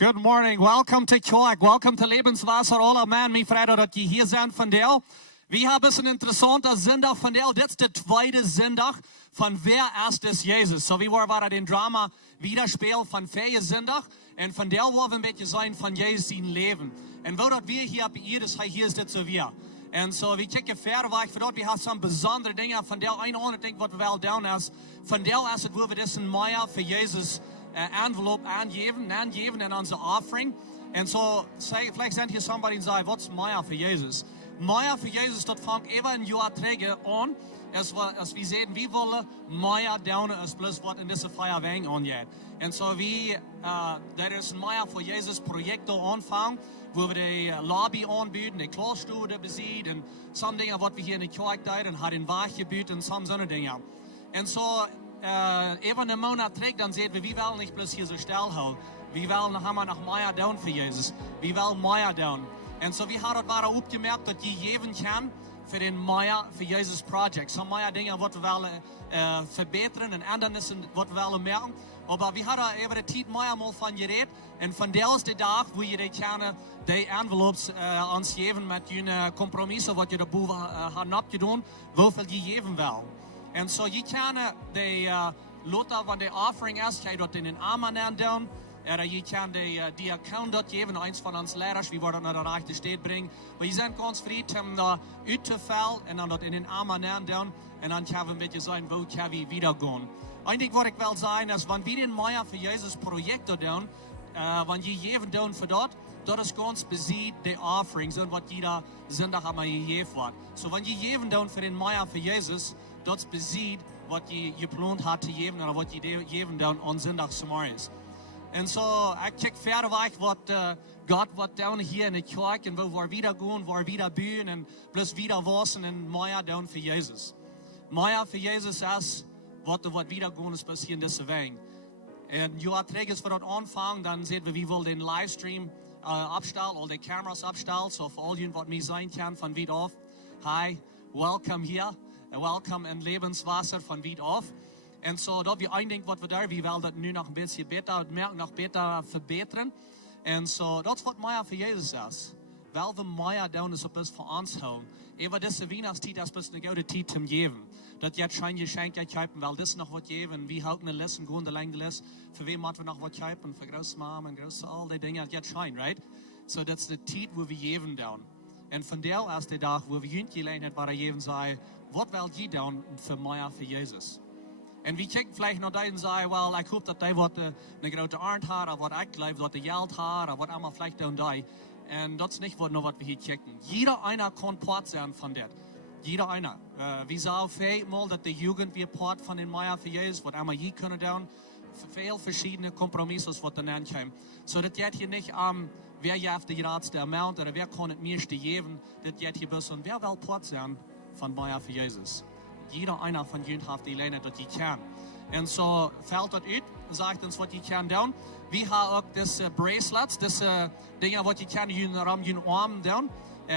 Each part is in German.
Good morning. Welcome to Kerk. Welcome to Lebenswasser. Alle man, mijn vrienden dat je hier zijn vandaag. We hebben een interessante zondag vandaag. Dit is de tweede zondag van wer erst ist Jezus. So we waren den Drama widerspelen van Feie zondag. En vandaag wollen we een beetje zijn van Jezus zijn leven. En wat dat wir hier bij ihr, dus hier is dit zo weer. En zo, we kijken verder weg, voor dat we hebben zo'n bijzondere dingen. Vandaag een ander ding wat we wel doen is. Vandaag is het waar we dit een Meier voor Jezus envelop aangeven en onze offering. En zo, vielleicht sind hier somebody die sagt, wat is Meier voor Jezus? Meier voor Jezus, dat vangt even een jaar terug aan. Als we zeggen, we willen Meier doen, als plus wat in deze Feierweg aangeht. En zo, er is een Meier voor Jezus project aanvangen, waar we de lobby aanbieden, de klaarstoelen bezien, en sommige dingen wat we hier in de kerk doen, en had een waag gebied en sommige andere dingen. En zo, even een maand terug, dan zeiden we willen niet plus hier zo stilhouden. We willen nog Meier doen voor Jezus. We willen Meier doen. En zo, we hadden het opgemerkt dat je geven kan voor den Meier voor Jezus project. Sommige Meier dingen wat we willen verbeteren en andere wat we willen merken. Maar we hadden even de tijd Meier mal van gereed. En vandaag is de dag waar je de kan de envelopes ons geven met je compromissen wat je daarboven had opgedaan, hoeveel je geven wil. En zo je kan de loter van de offering is, ga je dat in een armen doen. Je kan die account dat geven, eens van ons leiders, wie worden naar de rechte stad brengen. Maar je bent ganz vrij om dat uit te vallen en dan dat in een armen doen. En dan gaan we een beetje zijn, hoe kan we weer gaan. Eigenlijk wat ik wil zeggen is, wanneer we in Meier voor Jezus projecten doen, wanneer je geven doen voor dat is ganz bezien de offerings en wat jeder zondag aan mij gegeven wordt. So wanneer je geven doen voor in Meier voor Jezus, dat is bezien wat je gepland had te geven, of wat je geven doen aan zondagsmorgens. En zo, ik kijk verder weg wat God wat doen hier in de kerk en waar we weer gaan, waar we weer buien en plus weer wassen en Meier doen voor Jezus. Meier voor Jezus is wat weer gaan is bis hier in deze weg. En ja, terug is we dat aanvangen, dan zien we willen den livestream opstellen, al de cameras opstellen, so voor al jullie wat mij zijn kan van wie af. Hi, welcome hier, welcome in Lebenswasser van wie af. En zo dat we één ding wat we daar, we willen dat nu nog een beetje beter, merken nog beter verbeteren. En zo, dat is wat Meier voor Jezus is. Wel we Meier doen is op ons voor ons houden. Even deze Weihnachtstijd is best een goede tijd te geven. Dat je geen geschenk uitkopen, wel dit nog wat geven. Wie houdt een les, een goede lange les. Voor wie moeten we nog wat kopen? Voor grootmama en groot, al die dingen, dat schijn, right? So dat is de tijd waar we geven doen. En vandaag is de dag waar we jullie gelegenheid waar geven zei, wat wil je doen voor Meier voor Jezus? En we kijken vielleicht naar die en zeggen, well, ik hoop dat die wat een grote arend had, of wat ik geloof dat de geld had, of wat allemaal vielleicht doen die. En dat is niet wat we hier kijken. Jeder einer kan part zijn van dit. Jeder einer. We zouden vijfmaal dat de jugend weer part van den Meier voor Jezus, wat allemaal je kunnen doen. Veel verschillende compromissen wat dan aankomen. Zodat je hier niet wer heeft de grootste amount, of wer kan het meeste geven. Dat je hier best en wer wil part zijn van Meier voor Jezus. Jeder einer van jullie heeft die lijnen dat je kan. En zo valt dat uit, zegt ons wat je kan doen. We hebben ook deze bracelets, deze dingen wat je kan om je arm doen.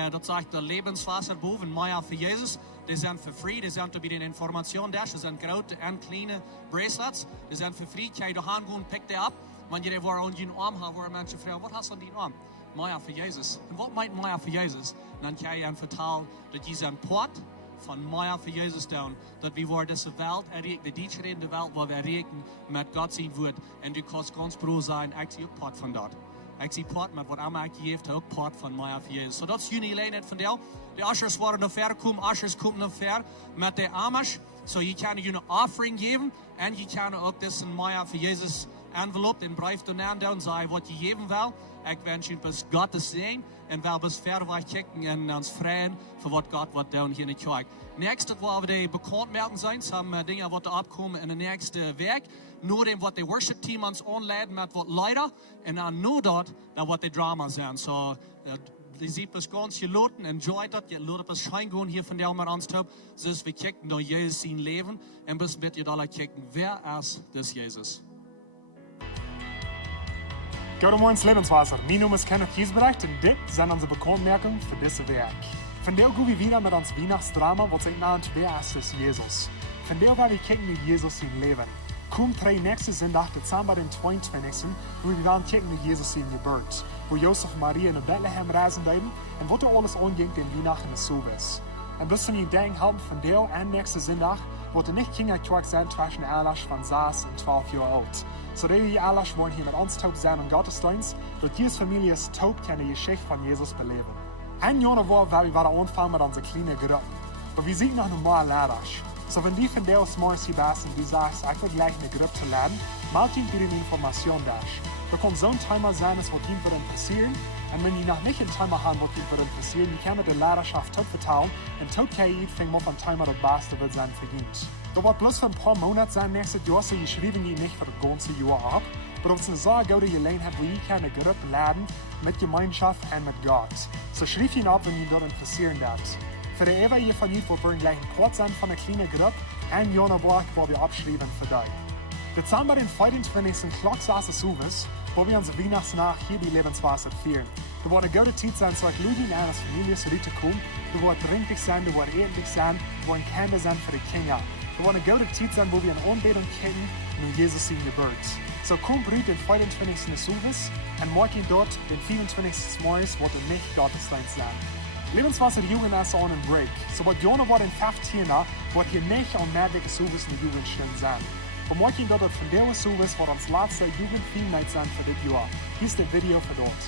Dat zegt de Lebenswasser boven, Meier voor Jezus. Die zijn voor free, die zijn te bieden informatie daar. Die zijn grote en kleine bracelets. Die zijn voor free, kan je de hand gaan, pick die op. Wanneer je waar aan je arm hebt, waar mensen vragen, wat hast du aan die arm? Meier voor Jezus. En wat meint Meier voor Jezus? Dan kan je hem vertellen dat je zijn poort van Meier voor Jezus doen, dat we voor deze wereld de dichter in de wereld waar we rekenen met God zijn woord. En du kannst ganz broer zijn, ik zie ook part van dat. Ik zie part met wat allemaal ik geeft, ook part van Meier voor Jezus. So dat is jullie eenheid van deel. De ushers worden nog ver komen, ushers komen nog ver met de Amish. So je kan je een offering geven en je kan ook deze Meier voor Jezus envelop, den brief doen en zeggen wat je geven wil. Ik wens je bis God te zien en wel bis verder weg kijken en ons vrijen voor wat God wat doen hier in de kerk. Next, waar we de bekendmerken zijn, zijn dingen wat er opkomen in de nächste week. Nu dem wat de worship team ons aanleiden met wat leider en dan nu dat wat de drama zijn. So, die ziet ons ganz geloten, enjoy dat, je laat ons schijn gewoon hier van jou met ons toe. Dus we kijken naar Jezus zijn leven en bis met je alle kijken, wer is dus Jezus? Goedemorgen Lebenswasser, mijn naam is Kenneth Giesbrecht en dit zijn onze bekendmerkingen voor deze week. Vandaag gaan we weer met ons Weihnachtsdrama, wat zich naam wer ist es Jezus. Vandaag gaan we kijken naar Jezus zijn leven. Komm drei nächste Sonntag, Dezember den 22. wo wir dann checken mit Jesus in Geburt, wo Josef und Maria in Bethlehem reisen bleiben und wo alles angeht den Weihnachten des Sobes. Und bis zum Gedenken halten von der und nächste Sonntag, wird nicht Kindertag sein zwischen Erlasch von 6 und 12 Jahre alt. So die Erlasch wollen hier mit uns taub sein und Gottesdienst, dort jede Familie ist taub, kann die Geschichte von Jesus beleben. Ein Januar war wir anfangen mit unserer kleinen Gruppe. Aber wir sind noch normal Erlasch. So wenn die von der aus morgens hier bist und du sagst, ich will gleich eine Gruppe zu lernen, mach ihn bitte eine Information da. Wir können so ein Thema sein, das wird ihn interessieren. Und wenn die noch nicht ein Thema haben, wird ihn interessieren, die kann mit der Lehrerschaft top vertalen und top kann ich fängt auf ein Thema das Beste wird sein verdient. Das wird bloß für ein paar Monate sein, nächstes Jahr, so ich schreibe ihn nicht für das ganze Jahr ab. Aber ob es eine so gute Gelegenheit hat, wo ich eine Gruppe lernen mit Gemeinschaft und mit Gott. So schreib ihn ab, wenn ihn dort interessieren wird. Für die ewige von Ihnen wird gleich ein Quart sein von der kleinen Gruppe, ein Januar, wo wir abschreiben für dich. Dezember den 25. Klocksaß Service, wo wir unsere Weihnachtsnacht hier die Lebenswasser feiern. Du wird eine gute Zeit sein, so ich lade ihn an, als Familie zu kommen. Du wird trinklich sein, du wird ehrlich sein, du wird Kinder sein für die Kinder. Du wird eine gute Zeit sein, wo wir eine Anbetung kennen mit Jesus in Geburt. So komm brüt den 25. Service und morgen dort, den 24. Morgens, wird er nicht Gottesdienst sein. Lebenswasser Jugend ist on een break. So wat Jonah wordt in 15 wordt hier niet onmiddellijk service in de Jugend stehen zijn. We maken dat het van deze service wordt ons laatste Jugend Night zijn voor dit jaar. Hier is de video voor dort.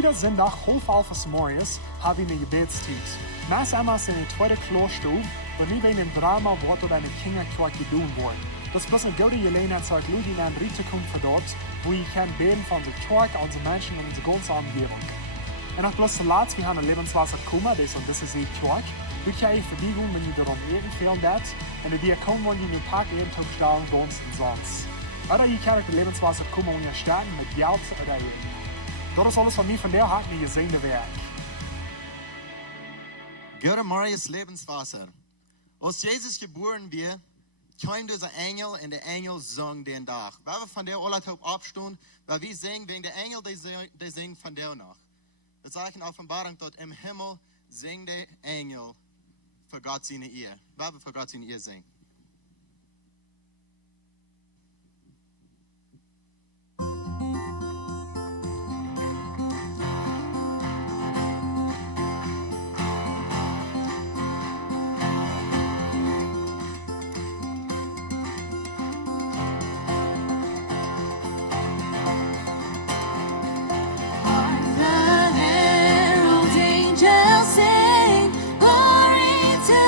Jeder Sonntag, half 11 morgens, haben wir eine Gebetszeit. Naast einmal in der zweiten Klosterstube, wo wir in dem Drama Wort oder eine Kinderkirche tun wollen. Das ist bloß eine gute Gelegenheit, so ich lade Ihnen an, reinzukommen für dort, wo ich kann beten von unserer Kirche, unseren Menschen und unserer ganzen Umgebung. Und auch bloß zuletzt, wir haben ein Lebenswasser gekommen, das ist die Kirche. Du kannst ich verbiegen, wenn ihr darum jeden fehlen wird, und die kommen, wenn ihr einen Tag jeden Tag stellen, ganz und sonst. Oder ihr könnt das Lebenswasser kommen und ihr starten mit Geld oder Leben. Dat is alles van mij van der Hand in je zingende werk. Gute Marius Lebenswasser. Als Jesus geboren wird, kam dieser Engel und der Engel sang den Tag. Weil wir von der Urlaub abstehen, weil wir singen wegen der Engel, die singen von der noch. Das sagt in Offenbarung, dort im Himmel singt der Engel für Gott seine Ehe. Weil wir für Gott seine Ehe singen. Angels sing, glory to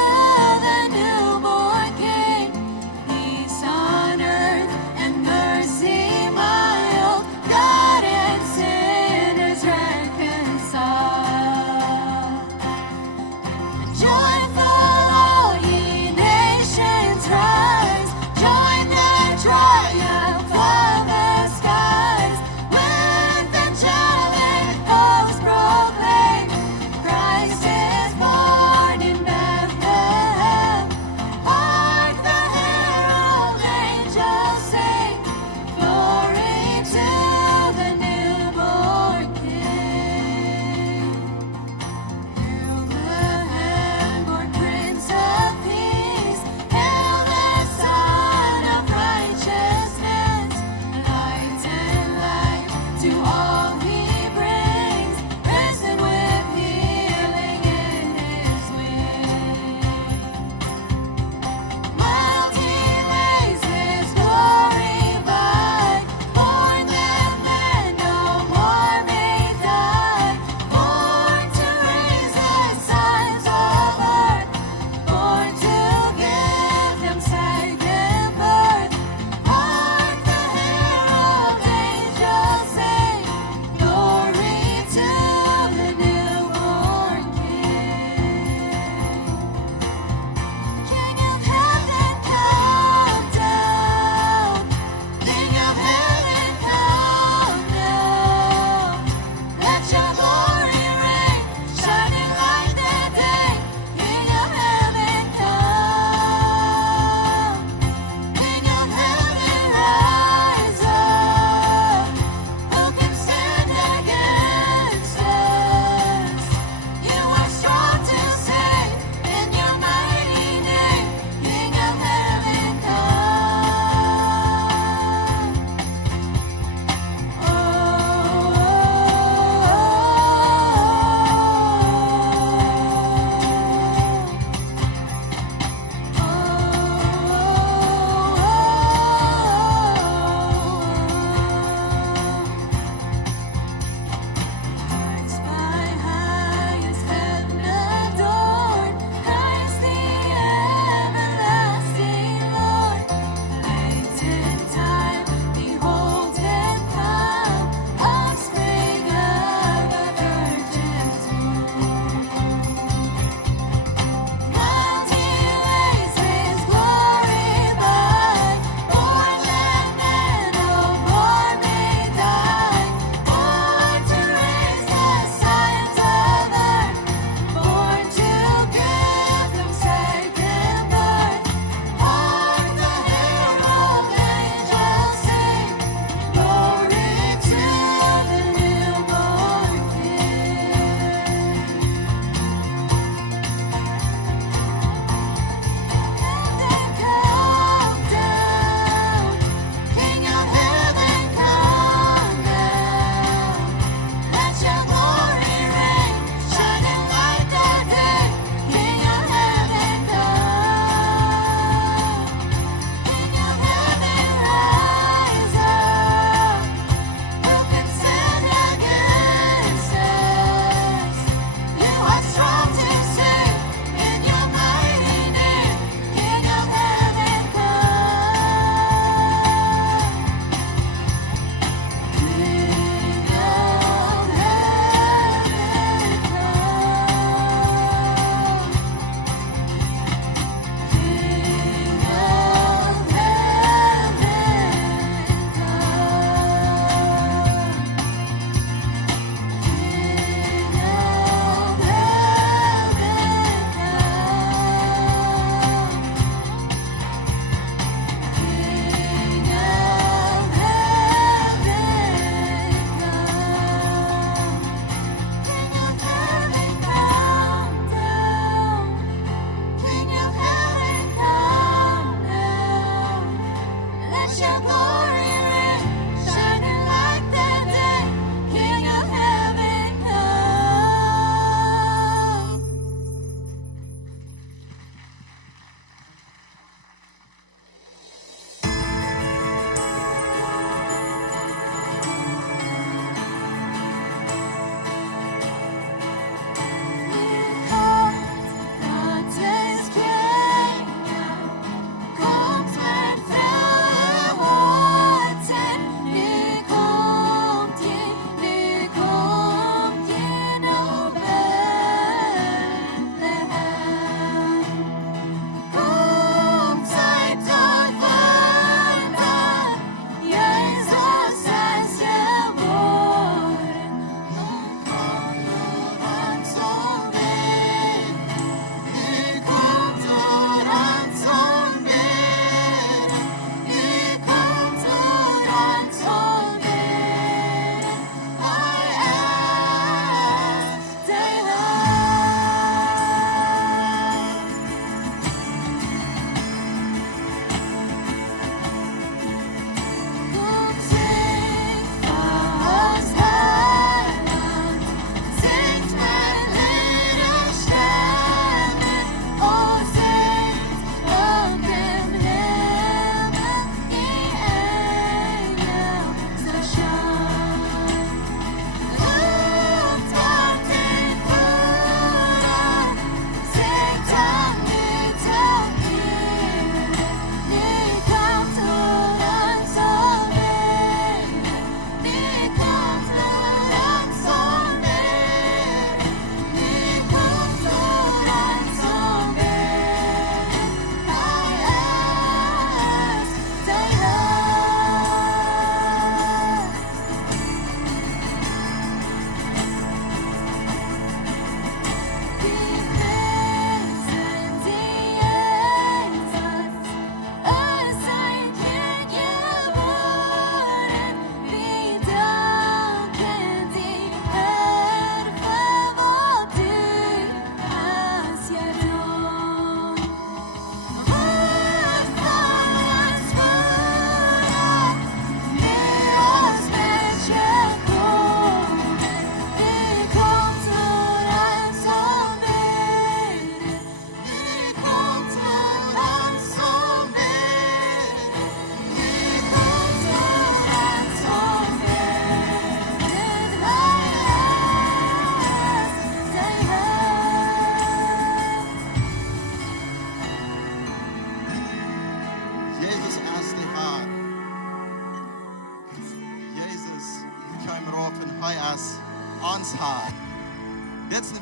the newborn King.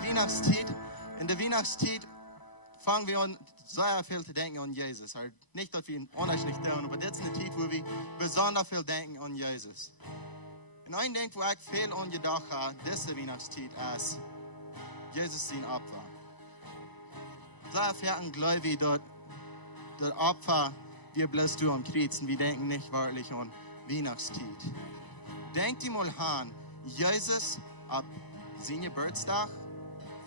Weihnachtszeit. In der Weihnachtszeit fangen wir an, sehr viel zu denken an Jesus. Nicht, dass wir ihn anders nicht tun, aber das ist eine Zeit, wo wir besonders viel denken an Jesus. Und ein Ding, wo ich viel an gedacht habe, diese Weihnachtszeit, ist Jesus sein Opfer. Sehr viel glaube ich, dass das Opfer wir bloß tun am Kreuz und wir denken nicht wirklich an Weihnachtszeit. Denkt ihr mal an, Jesus ab seinem Geburtstag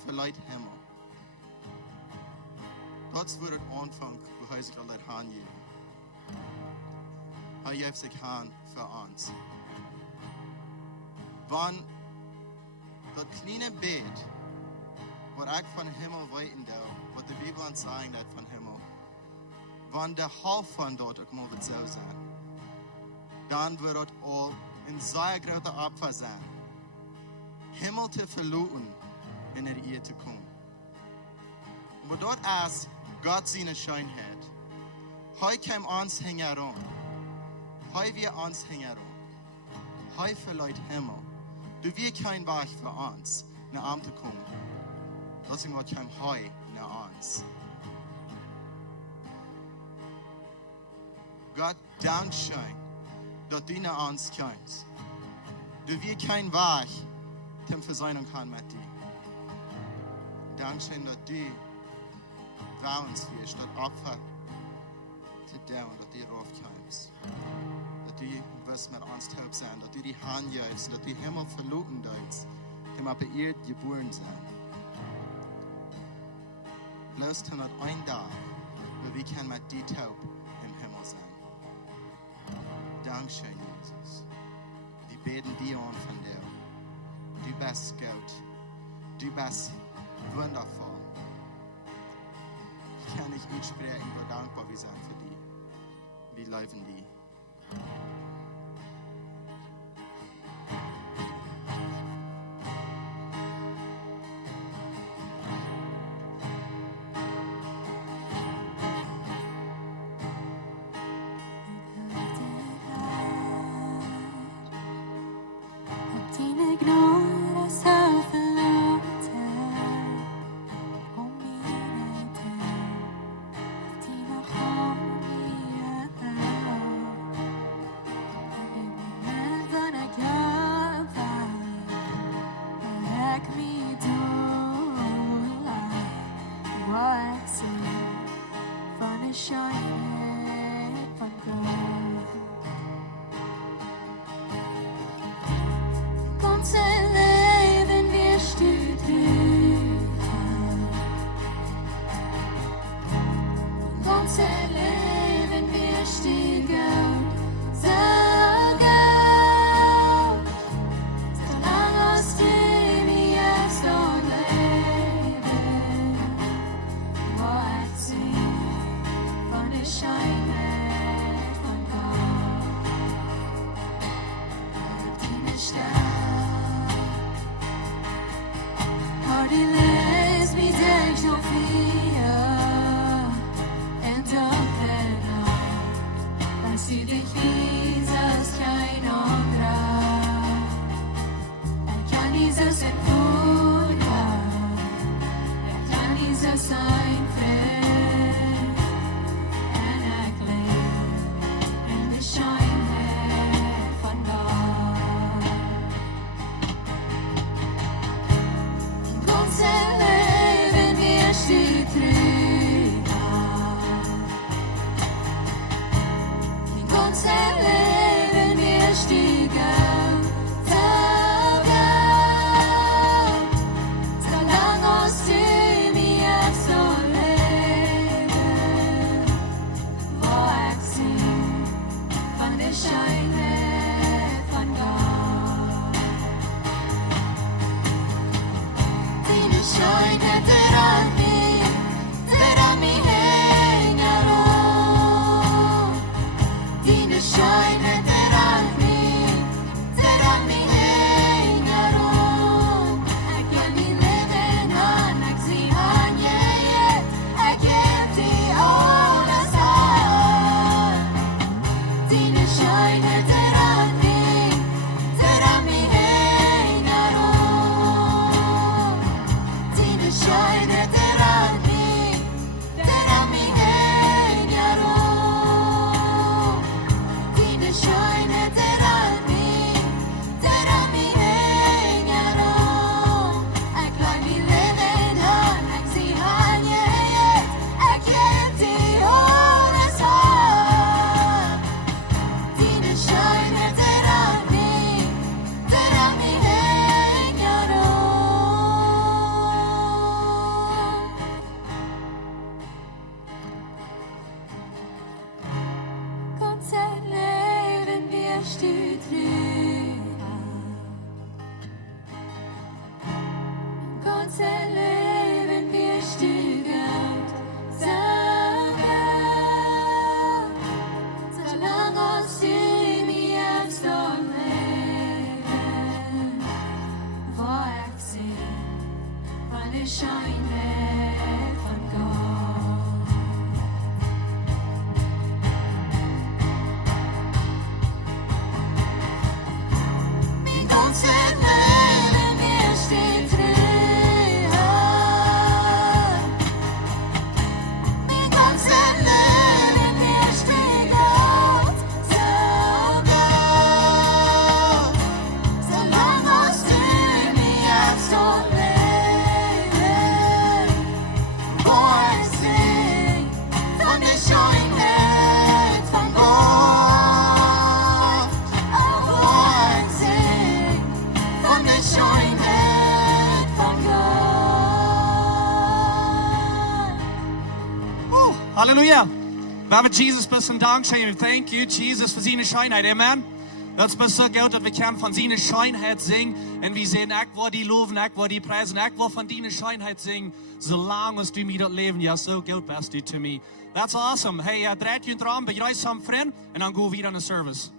verleiht Himmel. Das wird der Anfang, wo er sich all das hingeben. Er gibt sich hin für uns. Wenn das kleine Bild, was ich von Himmel weiten darf, was die Bibel uns sagt von Himmel, wenn der Halb von dort auch mal wird so sein, dann wird dort all ein sehr großer Opfer sein. Himmel zu verloren, in der Ehe zu kommen. Aber dort ist Gott seine Schönheit. Heute kam uns herum. Heute wir uns herum. Heute verleiht Himmel. Du wirst kein Weg für uns, nach Amt zu kommen. Deswegen kam heute nach uns. Gott, dank schön, dass du nach uns kommst. Du wirst kein Weg, zum Versöhnung kann mit dir. Dankeschön, dass du bei uns wirst, das Opfer zu tun, dass du raufkommst. Dass du wirst mit uns taub sein, dass du die Hand gibst, dass du Himmel verloren darfst, dem aber ihr geboren sein. Bloß dann ein Tag, wo wir können mit dir taub im Himmel sein. Dankeschön, Jesus. Wir beten dir an von dir. Du bist gut. Du bist wundervoll. Ich kann nicht mitsprechen, wie dankbar wir sind für dich. Wir lieben dich. Dine gnade så förlåten om mina död, dina hårdiga men våra gravar räck mig dola vad så från en skönhet från Gud. Unser Leben wir steht unser Leben wir steht so gut, solange aus dem wir so leben, wollt sie von der Schönheit von Gott, die Stadt. Die lässt mich dich noch wieder entdecken, dass sie dich Jesus kein anderer. Kann Jesus entführen, kann Jesus sein Friend, und erklärt in der Schönheit von Gott. Unser Leben, wir steht drüber. Unser Leben, wir stiegen so lang aus dem wir so vi skinnet von Gott. Min ganze Leben Erst in Trüben, Min ganze Leben erst in Gott, so Gott. Solange hast du mir jetzt so leben. vor sing von der Schönheit von Gott. Vor sing von der Schönheit von Gott. Halleluja. Wir haben Jesus bisschen Dank sagen. Thank you, Jesus, für seine Scheinheit. Amen. Das ist so gut, dass wir können von seiner Scheinheit singen. Und wir sehen, ich will die loben, ich will die preisen, ich will von deiner Scheinheit singen, solange du mir dort leben. Ja, so gut bist du to me. That's awesome. Hey, dreht je dran, begrijp samen vriend, en dan gaan we weer aan de service.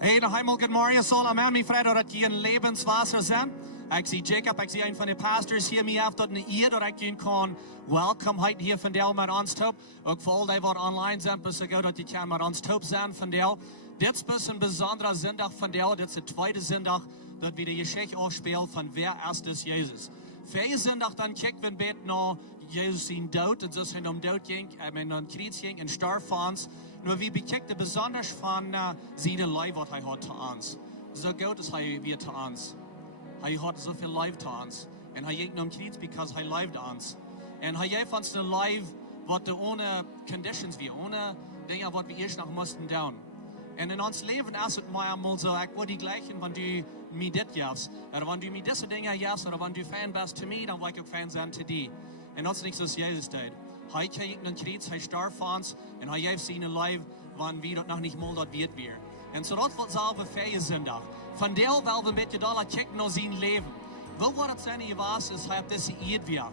Hey, nog eenmaal good morning. Sol, amen. Mijn vrienden, dat je een levenswasser zijn. Ik zie Jacob, ik zie een van de pastors hier. Mij heeft dat een eer dat ik je kan welkom hier vandaag met ons top. Ook voor al die wat online zijn, dus ik dat je kan met ons top zijn vandaag. Dit is een bijzondere zondag vandaag. Dit is de tweede zondag dat we de geschichte afspelen van wer erst is Jezus. Vorige zondag dan kijken we een beetje naar Jezus zijn dood. En zoals hij om dood ging, om kruis ging en starb voor ons. Maar we bekijken besonders van zijn leven wat hij had te ons. Zo goed is hij weer te ons. Hij had zoveel leven te ons. En hij ging om kruis because hij leefde ons. En hij geeft ons een leven wat er ohne conditions weer, ohne dingen wat we eerst nog moesten doen. En in ons leven is het maar eenmaal zo, ik wil die gleichen, wanneer du mij dit geeft. Of wanneer du mij deze dingen geeft, of wanneer du fan bent te mij, dan wil ik ook fan zijn te die. En dat is niet zoals Jezus deed. Hij kreeg een kruis, hij starb voor ons, en hij heeft zijn leven, wanneer we dat nog niet mal dat wird weer. En zo dat wordt zelf een zondag. Van deel wel we een beetje dollar kijken naar zijn leven. Wel wat het zijn was, is hij op deze eerd weer.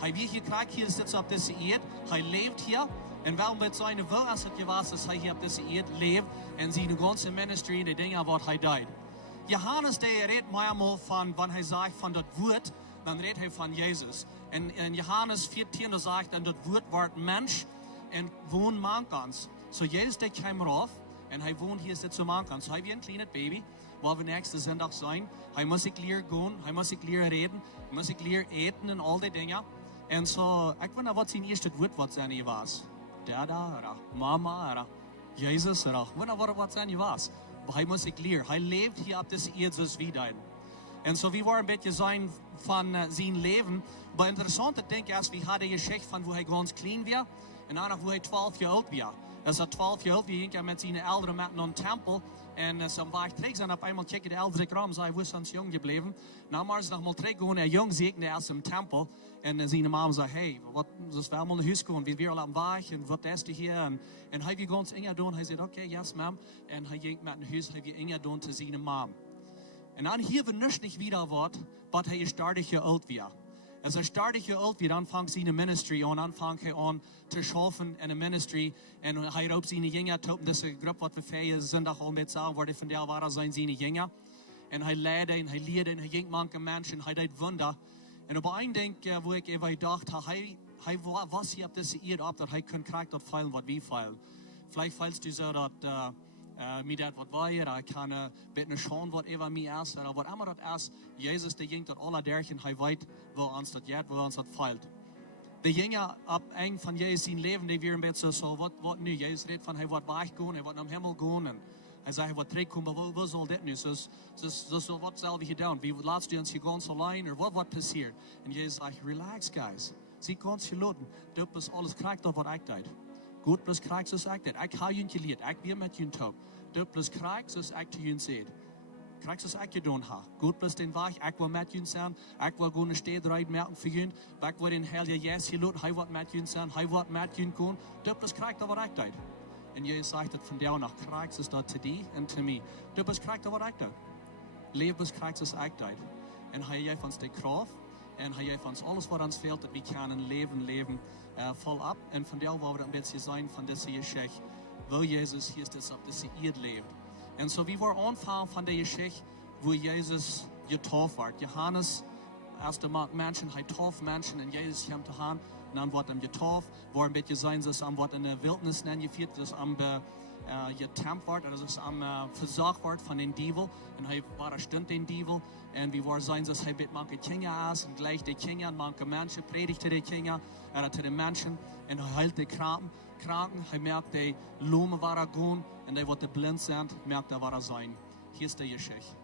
Hij weer gekregen, hier zit op deze eerd, hij leeft hier. En wel met zijn wil als het was, is hij hier op deze eerd leeft en zijn ganze ministry en de dingen wat hij deed. Johannes die redt meermaal van, wanneer hij zegt van dat woord, dan redt hij van Jezus. En Johannes 14 dan zegt dan dat woord wordt mens en woont mankans. So Jezus die kwam eraf en hij woont hier zit zo mankans. So hij wie een kleine baby, waar we nächste zondag zijn. Hij moest ik leren gaan, hij moest ik leren reden, hij moest ik leren eten en al die dingen. En zo, ik weet niet wat zijn eerste woord wat zijn was. Dada, mama, Jezus, ik weet niet wat zijn was. Maar hij moest ik leren. Hij leeft hier op deze eerd zoals we doen. En zo, we waren een beetje zijn van zijn leven. Maar interessant, ik denk, als we hadden geschicht van hoe hij ganz klein was. En dan nog hoe hij 12 jaar oud was. Als hij 12 jaar oud was, ging hij met zijn ouderen met naar een tempel. En zo waar ik terug zijn, op eenmaal kijken de ouderen kram, zei, wo is ons jong gebleven? Nou, maar ze nog maar terug gaan, en jong zie ik naar zijn tempel. En zijn mama zei, hey, wat, dus we allemaal naar huis komen, we weer al aan weg, en wat is er hier? En hij ging ons Inge doen, hij zei, oké, yes, ma'am. En hij ging met naar huis, hij ging Inge doen te zijn mama. En dan hier we niet wieder wat, wat hij is 30 jaar oud was. Als hij 30 jaar oud was, dan vangt zijn ministry aan, dan vangt hij aan te schaffen in een ministry. En hij roept zijn jongen toe, deze groep wat we vijf zondag al met zagen, waar van deel waren zijn jongen. En hij leidde en hij leerde en hij ging manche mensen, hij deed wunder. En op een denk, wo ik even dacht, hij was hier op deze eerd op, dat hij kon krijgen dat feilen wat we feilen. Vielleicht feilst du zo dat... mir dat wat wij, ik kan beetje schauen wat even mij is, wat immer dat is, Jezus die ging dat alle derchen, hij weet waar ons dat jet, waar ons dat feilt. De jongen op een van Jezus zijn leven, die weer een beetje zo, wat nu, Jezus redt van, hij wordt weggaan, hij wordt naar hemel gaan, en hij zei, hij wordt terugkomen, maar wat zal dit nu, so wat zal we gedaan, wie laatst u ons gegaan alleen, of wat passiert, en Jezus zegt, relax guys, zie ons geloten, du bist alles krijgt dat wat ik deed. Goed plus krijgt zoals ik deed, ik hou je geleerd, ik weer met je top. Du plus krijgt zoals ik te je zei. krijg ze ook gedaan ha. Goed bist den Weg, ik wil met jullie zijn, ik wil gewoon een stad rijden merken voor jullie, ik wil den Heilige Geest hier laten, hij wordt met jullie zijn, hij wordt met jullie komen, dat krijgt dat wat ik deed. En Jezus zegt dat van jou nach krijgt es dat te die en te mij, dat krijgt dat wat ik deed. Leven krijgt es ik deed. En hij geeft ons de kracht, en hij geeft ons alles wat ons fehlt, dat we kunnen leven volop. En van jou waar we een beetje zijn van deze geschichte, wil Jezus hier is op deze eerd leeft. En zo wie we aanvangen van deze geschichte, wo Jezus getauft wordt. Johannes, als de mensen, hij tauft mensen en Jezus kwam te gaan, en dan wordt hem getauft, waar een beetje zijn ze am wordt in de wildnis gevierd, dus am getempt wordt, dus am verzacht wordt van den Dievel, en hij war stund den Dievel, en wie waar zijn ze, hij biedt manche Kinder aus, en gleich die Kinder, manche Menschen, predigte die Kinder, te den Menschen, en hij heilt die Kranken, hij merkt die Lume war gaan, en die wat blind zijn, merkt er war sein. Hier ist die Geschichte.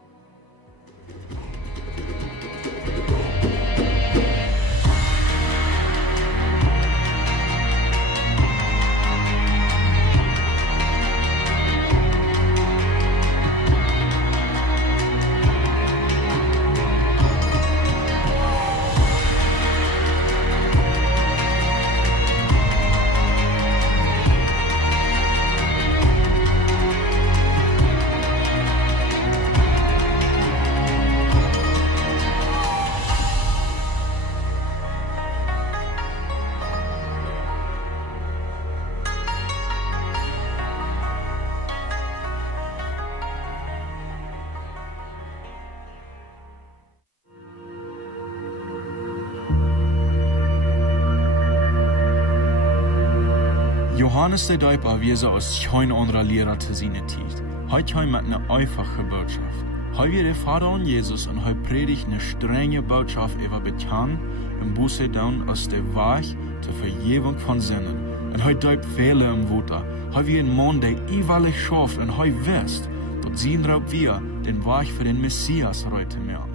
Johannes der Däuper wir als kein anderer Lehrer zu sein Zeit. Heute haben wir eine einfache Botschaft. Heute wird der Vater und Jesus und heute predigt eine strenge Botschaft über Bekehren und Buße tun als der Weg zur Vergebung von Sünden. Und heute däupt viele im Wuter. Heute wird ein Mann, der ewig schafft und heute wisst, dort sehen wir den Weg für den Messias heute merken.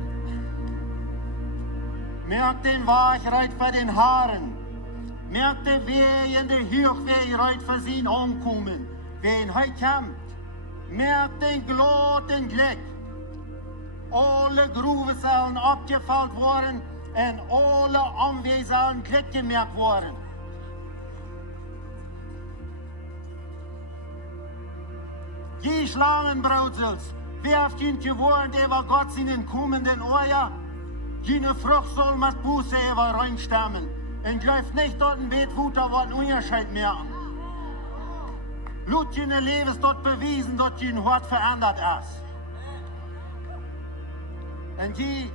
Merkt den Weg reit für den Haaren. Merkt de weer in de huurweg reit voor zijn aankomen. Wen hij komt. Merkt den gloed en glek. Alle groeven zullen opgevuld worden en alle omwegen zullen glek gemerkt worden. Je Schlangenbrautsels, werft ihn gewohnt über Gott seinen kommenden Oja. Jene Frucht soll mit Buße über reinstammen. Und läuft nicht dort ein Weg, wo da was Unterschied merken. Lut jene Lebens dort bewiesen, dass jene Hort verändert ist. Und die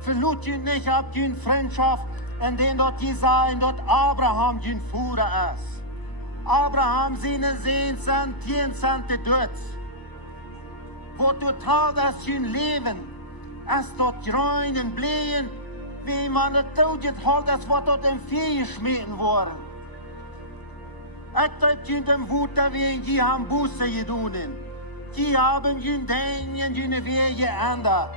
verlut jene nicht ab jene Freundschaft, in den dort die sagen, dort Abraham jene Führer ist. Abraham seine Sehn sind 10 Dötz. Wo total das jene Leben, ist dort rein und blähen, wie man het doodje had, dat wordt tot een vee gesmeten worden. Ik heb je dem Wuter wie je haben Buße gedaan. Die haben je Dingen, je weer geändert.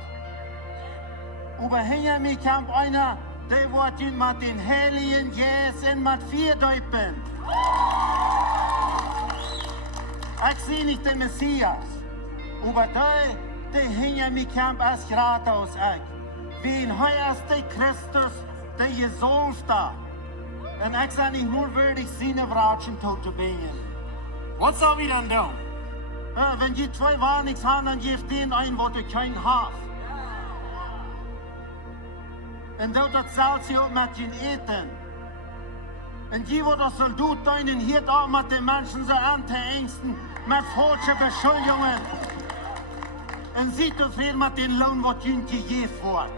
Aber hinter mir kam einer, der wird je mit den Heiligen Geist und mit 4 Däupen. Ich sehe nicht den Messias, aber der hinter mir kam als Grathaus. Wen heißt der Christus, der Gesalbte? Und ich sage nicht nur würdig, seine Bratschen tot zu bringen. Was soll wir dann tun? Wenn die 2 war nichts haben, dann gebt den ein, was ihr kein habt. Und das zahlt sie auch mit den Eten. Und die, die das soll tun, und hier auch mit den Menschen so anzuängsten, mit falschen Beschuldigungen. Und sieht doch viel mit den Lohn, was ihnen gegeben wird.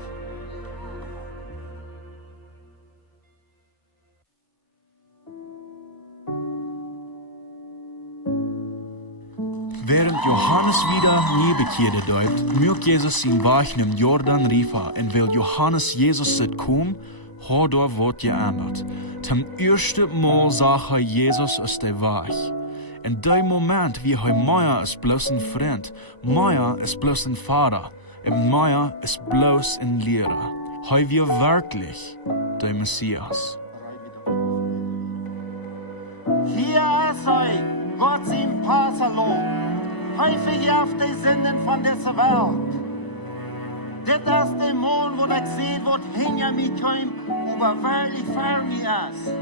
Während Johannes wieder Nebekehrte deupt, mögt Jesus sein Weg im Jordan riefen und weil Johannes Jesus seit kom, hat er wird geändert. Zum ersten Mal sah er Jesus aus der Weg. In dem Moment, wie er Meier ist bloß ein Freund, Meier ist bloß ein Vater, und Meier ist bloß ein Lehrer. Er wird wirklich der Messias. Hier ist er, Gott sein Passerloh. Häufig auf die Sünden von dieser Welt. Dit is de man wat ik zie wat hinja mij kwam, overweldig ver mij is.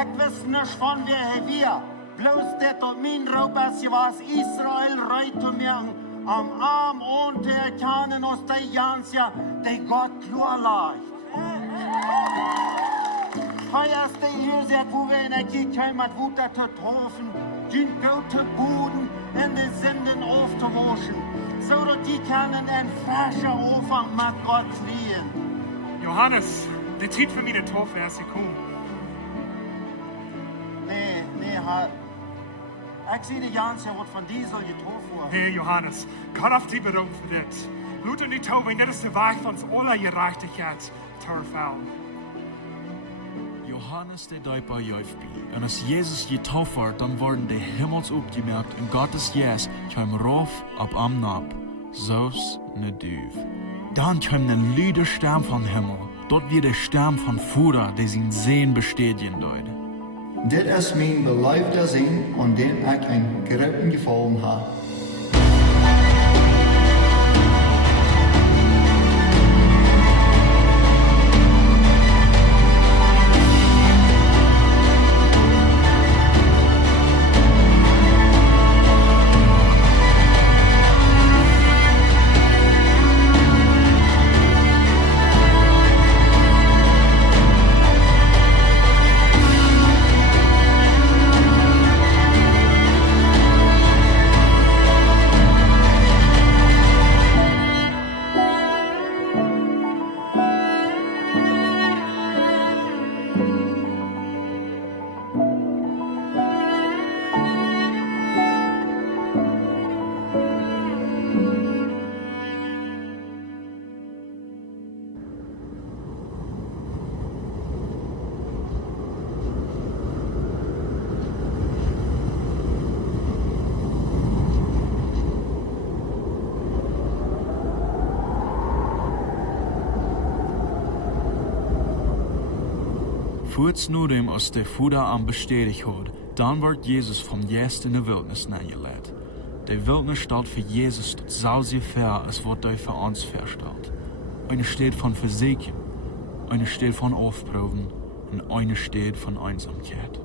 Ik wist niks van wie hij weer. Bloos dit op mijn roep als je was Israël reit te merken, am arm on te erkennen als de Jansja, die Gott klar leicht. Hij is de eerste wo wir in der Kirche mit Wutter zu taufen, den guten Boden in den Sünden aufzuwaschen, so dass die können einen frischen Anfang mit Gott kriegen. Johannes, die Zeit für meine Taufe ist gekommen. Nee, Herr. Ich sehe die Jansja, was von dir soll getauft werden. Nee, Johannes, kann auf die Berufung für das. Lut in die Taufe, das ist der Weg von aller Gerechtigkeit zu erfüllen. Johannes der Däuper jäuft bi. Und als Jesus getauft wird, dann worden die Himmels aufgemerkt und Gottes Jes kam rauf ab am Nab, so's ne Düv. Dann kam ein lüder Stern vom Himmel. Dort wird der Stern von Vader, der sein Sehen bestätigen deut. Dit is mijn beleefde zin, aan den ik een groten gefallen heb. Kurz nur dem, als der Vater am bestätigt hat, dann wird Jesus vom Jest in der Wildnis neergeleitet. Die Wildnis steht für Jesus tot sausie fair, als wird er für uns verstellt. Eine steht von Versagen, eine steht von Aufproben und eine steht von Einsamkeit.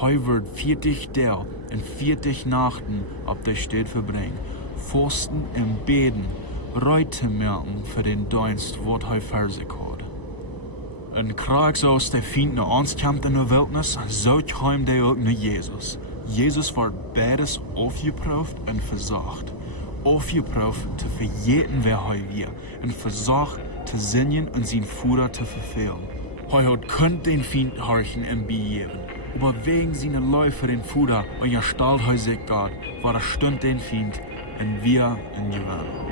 Heu wird 40 der und 40 Nachten ab der Stadt verbringen, Fasten im Beten, Reute merken für den Dienst, wat hij verzig hat. En krijg zoals de Feind naar ons komt in de Wildnis, zo kwam hij ook naar Jezus. Jezus wordt beides aufgeprüft en versagt. Aufgeprüft te vergeten wer hij weer, en versagt te zingen en zijn Vater te vervelen. Hij had kunt den Feind horchen en begeven. Aber wegen seiner Läufe den Vater und ja stahlt hij sich Gott, war er stund den Feind und wir in Gewinn.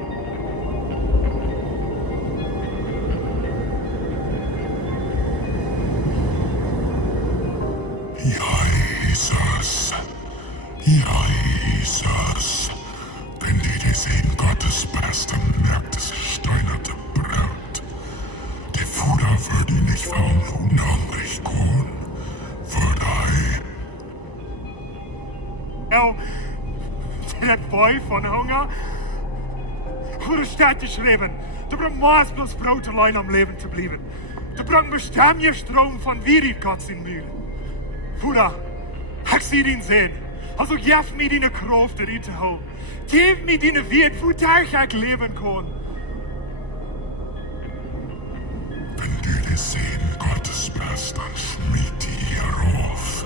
Jesus, wenn die sehen Gottes Beste, merkt es steinerte Braut. Der Vater würde nicht vom Unheimlich kommen, würde Ja, der Boy von Hunger. Hoe staat geschreven, du brauchst maßlos Brot allein am Leben zu bleiben. Du brauchst bestimmt Strom von Wirid Gott in Mühle. Vater, ich sehe den sehen. Also gib mir deine Kraft, die zu holen. Gib mir deine Wert, wo ich leben kann. Wenn du das sehen Gottes bist, dann schmied die hier auf.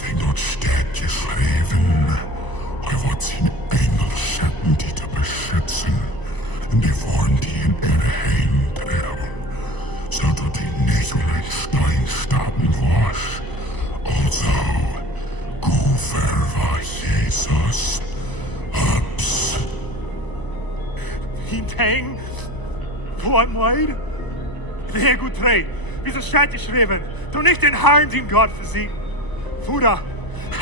Wenn dort steht geschrieben, er wird seine Engel schicken, die zu beschützen. Und die wollen die in ihre Hände treiben, so dass die nicht um den Stein starten wasch. Also, Gufer war Jesus. Ups. Die Ding, von mir, sehr gut dreh. Wieso steht geschrieben, du nicht den Herrn, den Gott versiegen. Vater,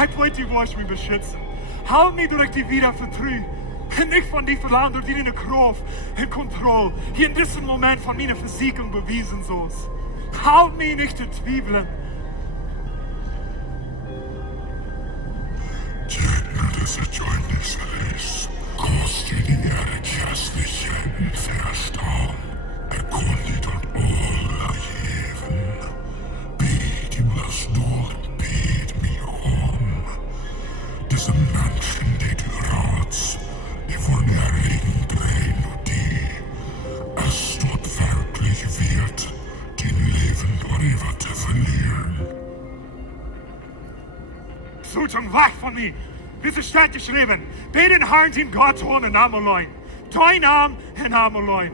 ich wollte die Wasch mich beschützen. Halt mich durch die wieder vertrühen. Und nicht von die verlangen, durch die in der Kraft und Kontrolle hier in diesem Moment von meiner Versiegung bewiesen sollst. Halt mich nicht zu zweifeln. Tjena, das ist ja nicht so. kost je die kerstligheten verstaan. Erkundigt und alla geven. Bid im las door, bid mi om. Diese Menschen, die du rats, die von der Ring drehen und die, es dort wirklich wird, den Leben darüber zu verlieren. Zutung, wach von mir! Wie es steht geschrieben, bei den Herrn sind Gott ohne Namen allein. Dein Name und Name allein.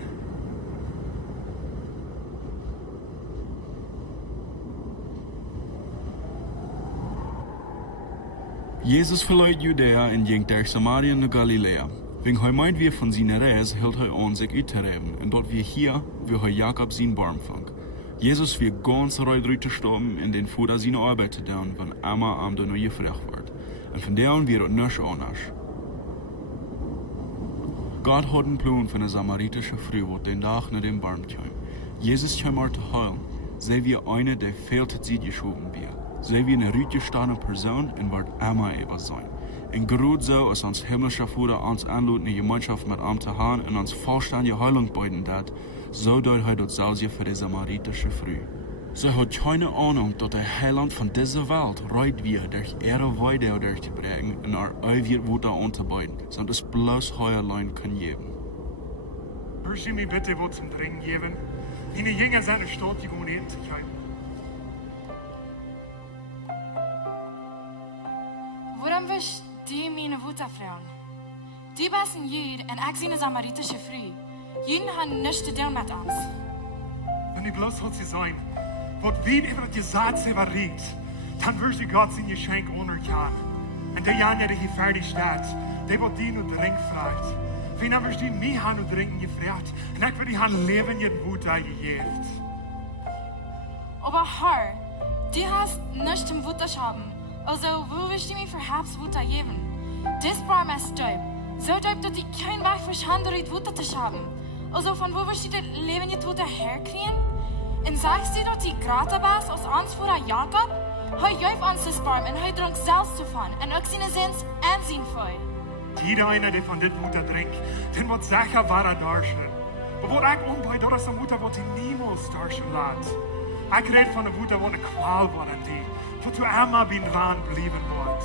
Jesus verließ Judäa en ging durch Samarien naar Galilea. Wegen hij meint wir von seiner Reis, hielt hij an sich uitreden. Und dort wir hier, wie hij Jakob sein Baum fang. Jesus wir ganz reut gestorben in den Fuder seine Arbeit zu tun, wenn einmal am der neue gefragt wird. Und von der an wird es nicht anders. Gott hat einen Plan für eine samaritische Frau, die den Tag nach dem Baum kam. Jesus kam mal zu heilen. Sei wie eine, der fehlt sie geschoben wird. Sei wie eine rütgestandene Person und wird immer etwas sein. Und gerade so, als uns himmlischer Vater uns anlud, eine Gemeinschaft mit ihm zu haben und uns vollständige Heilung beuten hat, so tut er das selber für die samaritische Frau. Sie hat keine Ahnung, dass der Heiland von dieser Welt reut wird, durch ihre Weide durchzubringen und er ewig Wutter anzubeuten, sondern es bloß heu allein kann geben. Würdest du mir bitte was zum Trinken geben? Meine Jünger sind in der Stadt, die gehen hin zu gehen. Waarom willst du meine Wut afvragen? Die bist een Jid en ik zie een Samaritische vrouw. Jiden hebben niets te doen met ons. Wenn die bloß hat sie sein, wat wie über die Satze verriet, dann wirst du Gott sein Geschenk unerkennen. Und der Jan, der hier fertig steht, der wird die nur Drink fragt. Wenn dann wirst du mich haben und trinken gefragt, und ich würde die Leben jeden Wut gegeben. Aber Herr, du hast nichts zum Wut haben. Also, wo willst du mir für Herbst Wut geben? Das Baum ist Staub. So Staub, dass ich kein Weg für Schande durch Wut zu haben. Also, von wo willst du das Leben jetzt Wut herkriegen? Und sagst du, dass die Gratabas aus uns vor Jakob? Hij juif ons das Baum und hij drank selbst zu fahren. Und auch seine Sins und sein Feu. Jeder einer, der von dit Mutter trinkt, den wird sicher wahrer darschen. Aber wo ich umbei, dass eine Mutter, die niemals darschen lässt. Ich rede von einer Mutter, die eine Qual war an die, wo du immer bin dran bleiben wird.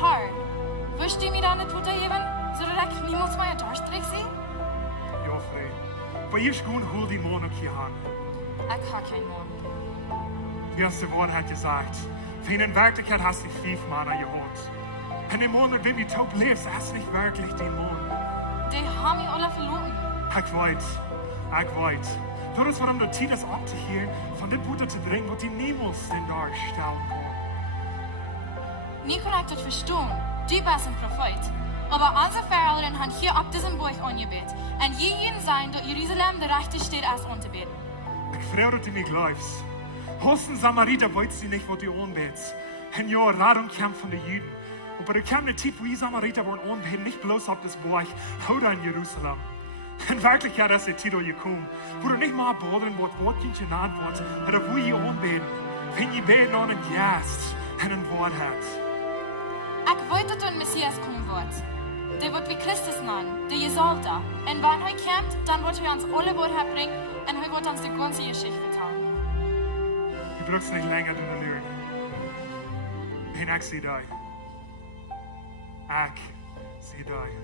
Herr, willst du mir dann nicht Mutter geben, sodass ich niemals mehr durchstreck sehe? Ja, Frei. Bei ihr schoen hol die Monat hier an. Ich habe keinen Mond. Die erste Wort hat gesagt, für in Wirklichkeit hast du 5 Männer geholt. Und im Mond, mit dem du taub lebst, ist nicht wirklich dein Mond. Die haben mich alle verloren. Ich weiß. Das ist, warum du Zeit ist abzuhören, von dem Butter zu trinken, was die niemals den darstellen kann. Nie kann ich das verstehen. Du bist ein Prophet. Aber unsere Väter haben hier ab diesem Buch angebetet. Und jeden sein, dass Jerusalem der Rechte steht, als anzubeten. Ich freue, dass du mich glaubst. Hosten Samariter weißt du nicht, was du anbetest. Und ja, Radung kämpft von den Juden. Aber da kam eine Zeit, wo die Samariter wollen anbeten, nicht bloß auf das Buch, oder in Jerusalem. In Wirklichkeit ist der Zeit gekommen, wo du nicht mal boden wird, was dich genannt wird, oder wo ihr anbeten, wenn ihr beten an einen Gast und ein Wort habt. Ich wollte, dass ein Messias kommen wird. Der wird wie Christus nennen, der Gesalbte. Und wenn er kommt, dann wird er uns alle Worte bringen und er wird uns die ganze Geschichte vertrauen. Du brauchst nicht länger zu lernen. Denn ich sehe dich. Ich sehe dich.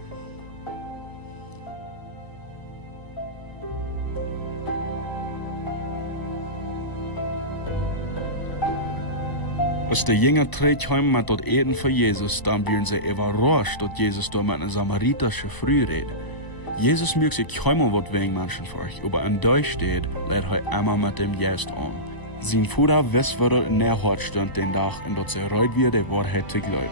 Als de Jünger terugkwamen met dat eten van Jezus, dan werden ze überrascht dat Jezus door met een Samaritische Frau redet. Jesus mögt sich keinmal wat wegen Menschen furcht, aber an Deutsch steht, lädt er immer mit dem Geist an. Sein Vater wist wat er in der Hart stond den Tag und dat ze reut weer de Wahrheit zu glauben.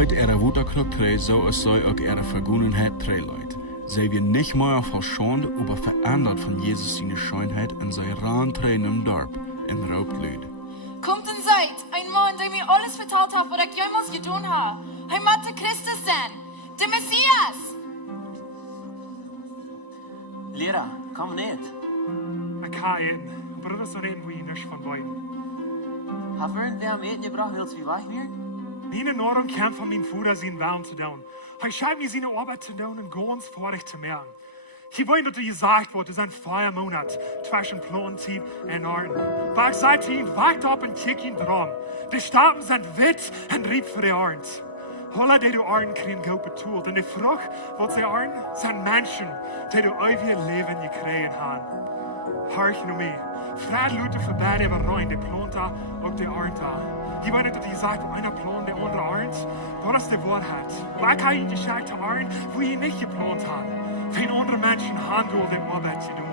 Leute ihre Wut kriegt, so es soll auch ihre Vergangenheit Leute. Sie wir nicht mehr verschont, aber verändert von Jesus seine Schönheit in sein Rantrein im Dorf in Raubtlüd. Kommt und seid, ein Mann, der mir alles vertraut hat, was ich jemals getan habe. Er möchte Christus sein, der Messias. Lehrer, komm nicht. Ich kann eten, aber das ist ein Eten, wo ich nicht von beiden. Hat irgendwer am Eten gebracht, willst du wie weich werden? Meine Norden kämpft von meinem Vater seinen Willen zu tun. Er scheint mir seine Arbeit zu tun und ganz fertig zu machen. Ich weiß, dass gesagt wird, es ist ein Feiermonat zwischen Plantenzeit und Ernten. Weil ich sage ihm, wacht auf und kick ihn dran. Die Staben sind wit und rieb für die Ernte. Alle, die du Ernten kriegen, gut betont. Und die Frucht, was sie ernten, sind Menschen, die du ewig Leben gekriegt haben. Hörch nur mich. Frag Leute vorbei, die rein, die Planter und die Ernte. Ich weiß nicht, dass ich sage, einer plant, der andere erntet. Das ist die Wahrheit. Weil kann ich die Scheite ernten, wo ich nicht geplant habe. Für andere Menschen Handel die Arbeit zu tun.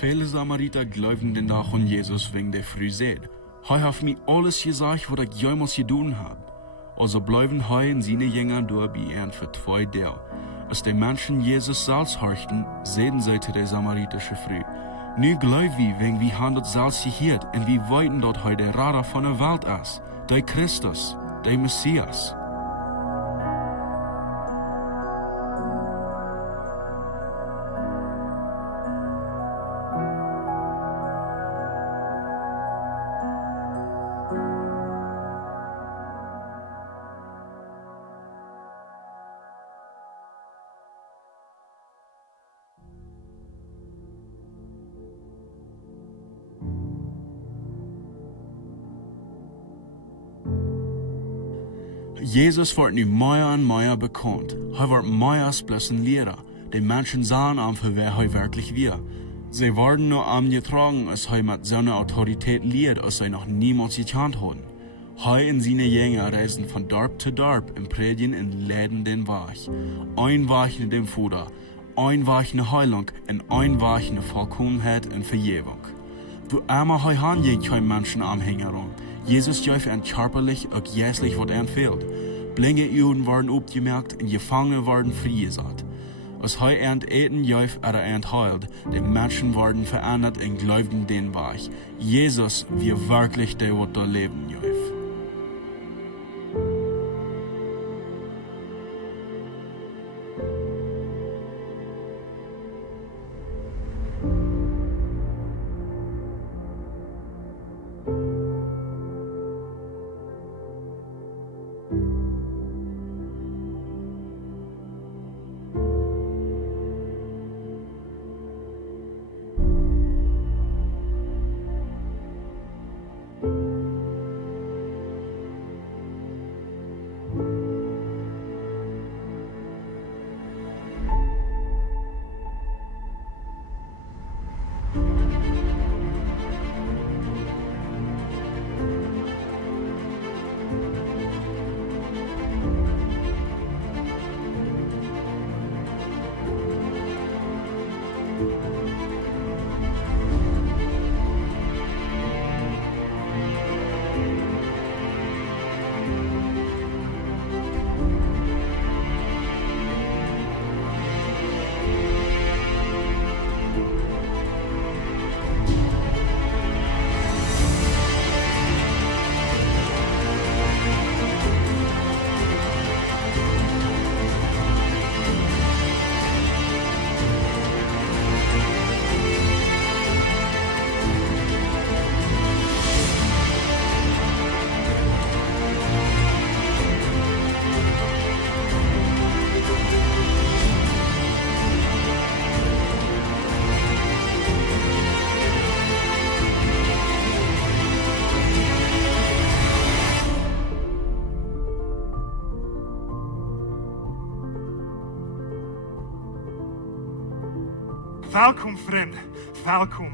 Viele Samariter glauben den Tag an Jesus wegen der früh seht. Er hat mir alles gesagt, was ich jemals getan habe. Also bleiben er und seine Jünger dort bei ihm für 2 Tage. Als die Menschen Jesus Salz horchten, sehen sie zu der samaritische Früh. Nu glauben wir, wegen wie han das Salz gehört und wir weiten dort heute der Radar von der Welt ist. Der Christus, der Messias. Jesus wordt nu meer en meer bekannt. Hij wordt meer als bloß ein Lehrer. Die Menschen sahen am für wer er wirklich war. Sie werden nur angetragen, als er mit seiner Autorität lehrt, als sie noch niemals gekannt haben. Er und seine Jünger reisen von Dorf zu Dorf und predigen und lehren den Weg. Ein Weg in dem Vater, ein Weg in Heilung und ein Weg in Vollkommenheit und Vergebung. Wo immer er handelt, kein Menschenanhänger an. Jesus gaf en körperlich und geistlich wat fehlt. Blinde Augen werden aufgemerkt und Gefangene werden freigesetzt. Als er eten gaf, heilt, die Menschen werden verändert und glauben den Weg. Jesus, wie wirklich der wird da leben gaf. Welkom, vriend. Welkom.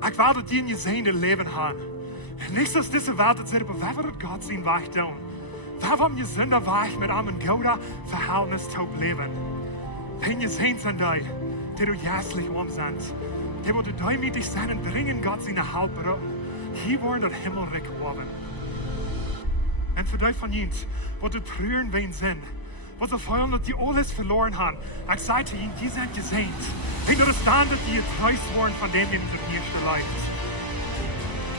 Ik wil dat die in je zijnde leven gaan. Niks als deze wereld het zit, maar we het God zien weg doen. We hebben je zonde weg met aan een gouden verhaalnis te leven. Wenn je zijn zijn die du jäslich omzend. Die worden duimig zijn en brengen God zijn Halbbrot. Hier worden dat himmelrijk worden. En voor die van jens wordt het treuren ween zin. Was er vorm dat die alles verloren haben. Ik zei te ihnen, die zijn gezegend. En er staan dat die getreust worden van denen die het eerste lijdt.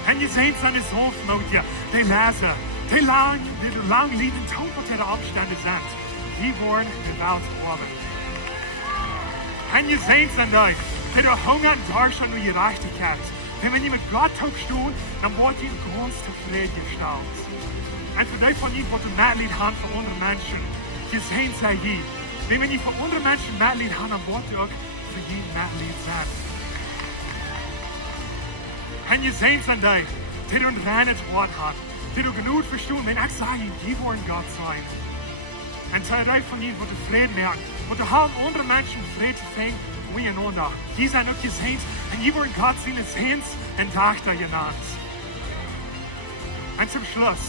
En je ziet zijn Zoonmoedje, die lezen, die lang lieden toon wat de opstanden zijn. Die worden de welt worden. En je ziet zijn die er hunger en dorst aan je rechtigheid. En wenn je met God opstoot, dan wordt je ganz tevreden gesteld. En voor die van jullie wordt een medlied hand voor andere mensen. Je ziet zij hier. Wenn je voor andere mensen medlied hand, dan wordt je ook voor je medlied zijn. En je ziet zijn die er een rein het woord had. Die er genoeg verstaan, wenn ik zeg, die worden God zijn. En zij van jullie wordt de vrede merken. Want er hebben andere mensen vrede te vinden, wie en onder. Die zijn ook gezien en die worden God zijn eens en dachter genannt. En zum Schluss,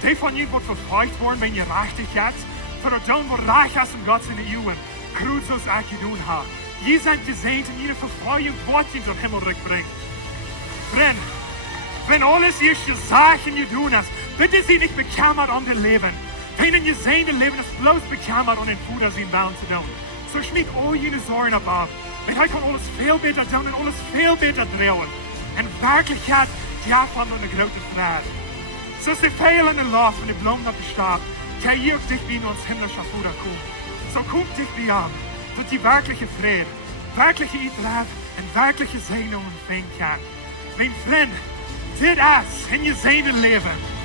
die von jullie wordt verfolgt worden, wenn je rechtig hebt. Voor het doen wordt reich als in Gods in de eeuwen. Groot zoals ik je doen heb. Je zijn gezien en jullie vervolging wordt je tot himmelrijk brengt. Vriend, wenn alles eerst je zaken je doen hast, bitte sie nicht bekümmert om de leven. Wenn je zijn de leven is bloos bekümmert om den Bruder zijn baan te doen. So schmied al jene zorgen op af. En hij kan alles veel beter doen en alles veel beter draaien. En werkelijkheid, ja van een grote vraag. Zoals de veel en de lof van de bloem dat bestaat, kan je ook dicht bij ons himmlische Vader komen. Zo komt dicht bij aan, dat die werkelijke vrede, werkelijke idraaf en werkelijke zenuw ontvangen kan. Mijn vriend, dit is in je zenuw leven.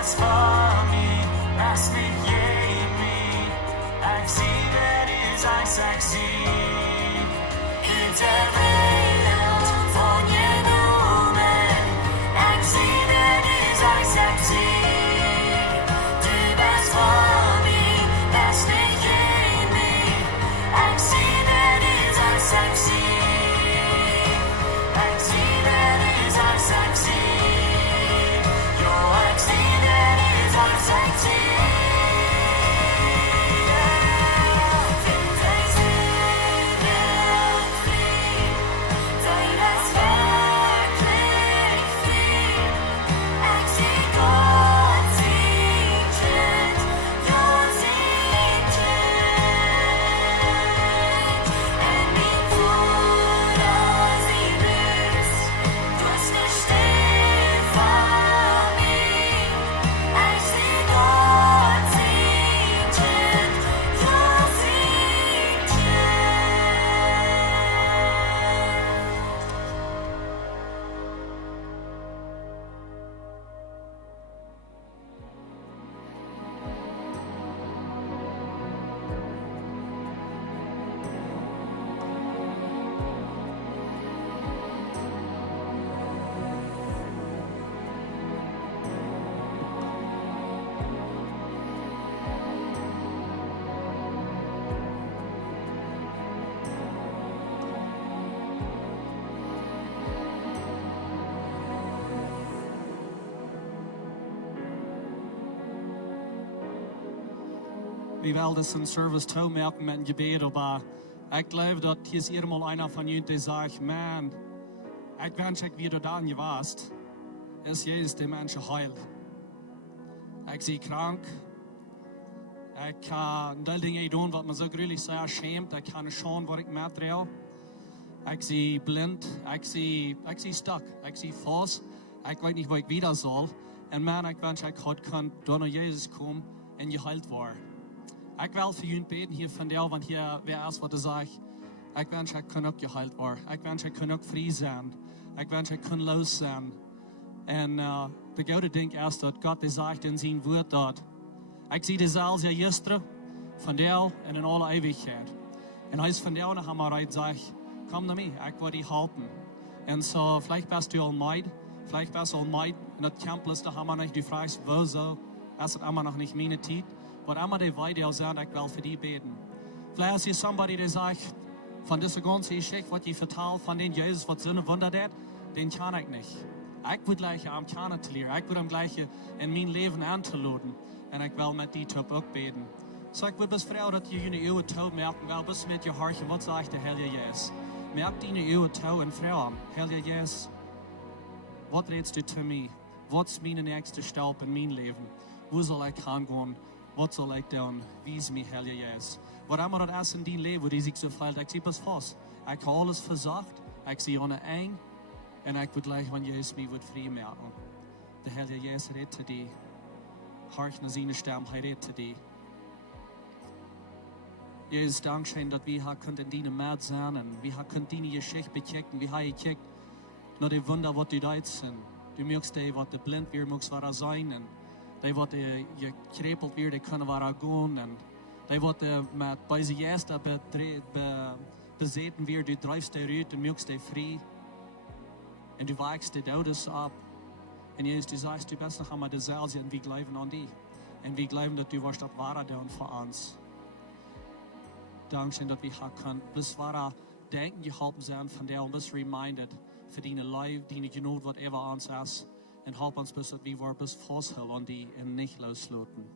best for me, rest me, yea, me. I see that is I succeed. It's a veil von genomen. I see that is I succeed. Du best for me, rest me, yea, me. I see that is I succeed. I see that is I succeed. Yo, I see that is I succeed. Wie wel das in Service toemerken met een gebed, aber ik geloof dat hier is eenmaal einer van jullie die zegt, man, ik wens ik weer dan je was, is Jezus die mensen heilt. Ik zie krank, ik kan een deel dingen doen wat me zo gruwelijk zeer schämt, ik kan niet schauen wat ik materiaal. Ik zie blind, ik zie stuk, ik zie vast, ik weet niet wat ik wieder zal. En man, ik wens ik God kan door naar Jezus komen en geheilt worden. Ik wil voor jullie beten hier vandaag, want hier wer is wat zegt. Ik wens ik kan ook geheilt worden. Ik wens ik kan ook vrij zijn. Ik wens ik kan los zijn. En de goede ding is dat God zegt in zijn woord dat ik zie dezelfde gisteren, vandaag en in alle eeuwigheid. En hij is vandaag nog einmal recht zegt, kom naar mij, ik wil je helpen. En so, vielleicht bist du allmeid, vielleicht bist du allmeid in dat Campus, da haben wir nicht die Frage, wo so, ist es immer noch nicht meine Zeit. Wat immer die weiter zijn, ik wil voor die beten. Vielleicht is hier somebody die sagt, van deze ganze Geschichte, wat je vertelt, van den Jezus, wat zo'n Wunder deed, den kan ik niet. Ik wil gleich am kennen te leren. Ik wil hem gleich in mijn leven aan te laden. En ik wil met die top ook beten. So ik wil best vrouw dat je je uw toe merken wil, best met je hartje, wat zegt de Heilige Jezus? Merk die uw toe en vrouw, Heilige Jezus, wat redest du zu mij? Wat is mijn nächste stap in mijn leven? Hoe zal ik gaan gaan? Wat zal ik doen? Wijs mij, Heilige Jezus. Wat immer dat is in die leven, die zich zo verhält, ik zie pas vast. Ik heb alles verzacht, ik zie ohne eng, en ik wil gleich, wanneer Jezus mij wordt vrij merken. De Heilige Jezus redt te die. Hart naar zijn stem, hij redt te die. Jezus, dankzij dat we hier kunnen in die maat zijn, en we hier kunnen die Geschichte bekijken, wie hij kijkt naar de wunder wat du deed zijn. Du merkst die, wat de blind weer moest waar zijn, en die wat gekrepeld weer, die kunnen waar gaan, en die wat met bij zijn eerste bezeten weer, du drijfst die uit, du merkst die vrij, en du weikst die Dodes ab. En Jezus, du sagst, du bist noch einmal dezelfde, en we geloven aan die. En we geloven dat du was dat ware doen voor ons. Dankzij dat we hier kunnen, bis ware denken geholpen zijn van der, en bis reminded voor die life, die genoeg wat ever ons is. En help ons bis dat we worden bis vasthouden aan die en niet loslaten.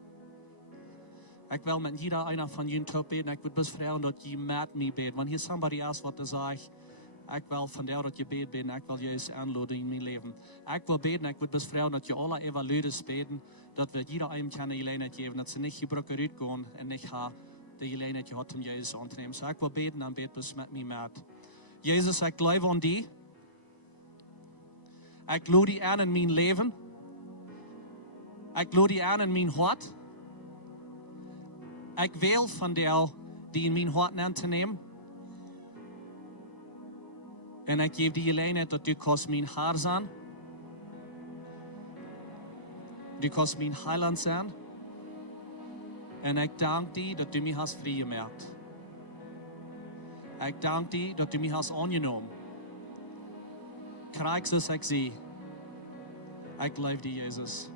Ik wil met jeder einer van jullie top beten, ik wil bis vragen dat je met me bent. Want hier somebody is wat te zeggen. Ik wil van der dat je beet bent, ik wil Jezus aanladen in mijn leven. Ik wil beten, ik wil best vragen dat je alle even luides beten, dat we jeder einem kunnen gelegenheid geven, dat ze niet gebroken uitgaan en niet de gelegenheid gehad om Jezus aan te nemen. So ik wil beten en bid best met mij met. Jezus, ik geloof aan die. Ik lood die aan in mijn leven. Ik lood die aan in mijn hart. Ik wil van der die in mijn hart aan te nemen. En ik geef die gelegenheid dat du kost mijn haar zijn. Du kannst mein Heiland sein. En ik dank dir, dat du mich hast vrijgemaakt. Ik dank dir, dat du mich hast aangenomen. Krijg zoals ik zie. Ik lief dir, Jesus.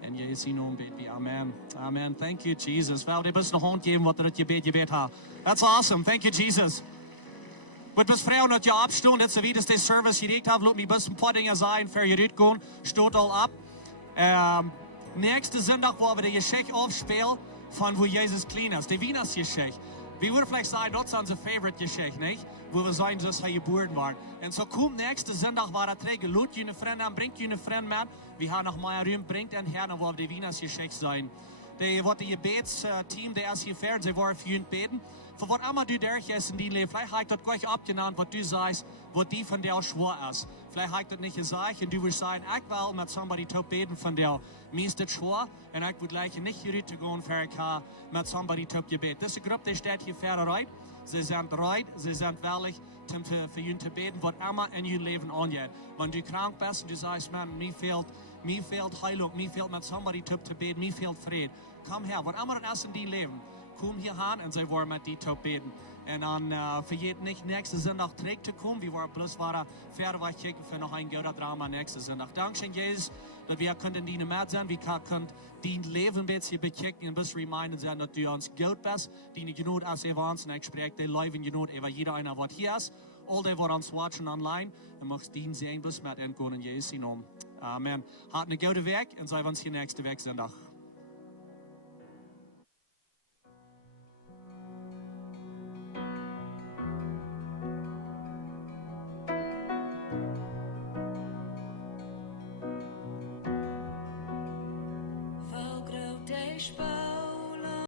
In Jesu naam bid we. Amen. Amen. Thank you, Jesus. Wel, die best een hand geven wat er het gebed ha. That's awesome. Thank you, Jesus. Wat best vrouwen dat je opstoen, dat ze wie das service gericht hebben, laat me best een paar dingen zijn, voor je uitgaan. Stoot al op. Nächste Sonntag, wo wir die Geschichte aufspielen, von wo Jesus klein ist, die Weihnachtsgeschichte. Wir würden vielleicht sagen, das ist unsere Favorite-Geschichte, nicht? Wo wir sagen, dass er geboren war. Und so kommt nächste Sonntag, war er träge, lud eine Freund an, bringt eine Freund mit. Wir haben noch mal Raum, bringt einen her, wo wir die Weihnachtsgeschichte sein. Die Gebetsteam, der ist hier fährt, sie wollen für ihn beten. Für was immer du durch ist in die Leben, vielleicht habe ich das gleich abgenannt, was du sagst, was die von dir schwor ist. Vielleicht habe ich das nicht gesagt und du wirst sagen, ich will mit somebody beten von dir. Mir ist das schwor und ich würde gleich nicht hier gehen, für ich mit somebody gebeten. Diese Gruppe, die steht hier vorne rein. Sie sind bereit, sie sind willig, für ihn zu beten, was immer in ihrem Leben angeht. Wenn du krank bist und du sagst, man, mir fehlt Heilung, mir fehlt mit somebody zu beten, mir fehlt Frieden. Komm her, was immer das ist in deinem Leben. Komm hier hin und sie wollen mit dir beten. Und dann für jeden nicht nächsten Sonntag trägt zu kommen. Wir waren bloß fertig kicken für noch ein guter Drama nächsten Sonntag. Dankeschön, Jesus, dass wir können die mit sein. Wir können dein Leben ein bisschen bekicken und ein bisschen reminden sein, dass du uns gut bist. Deine Genot als Evans und ich spreche die Leben Genot über jeder einer, was hier ist. All die, die uns watchen online. Und machst den sehen bis mit entgehen in Jesu Namen. Amen. Hat eine gute Weg und sei uns hier nächste Weg Sonntag. Volk roept, hij spaart.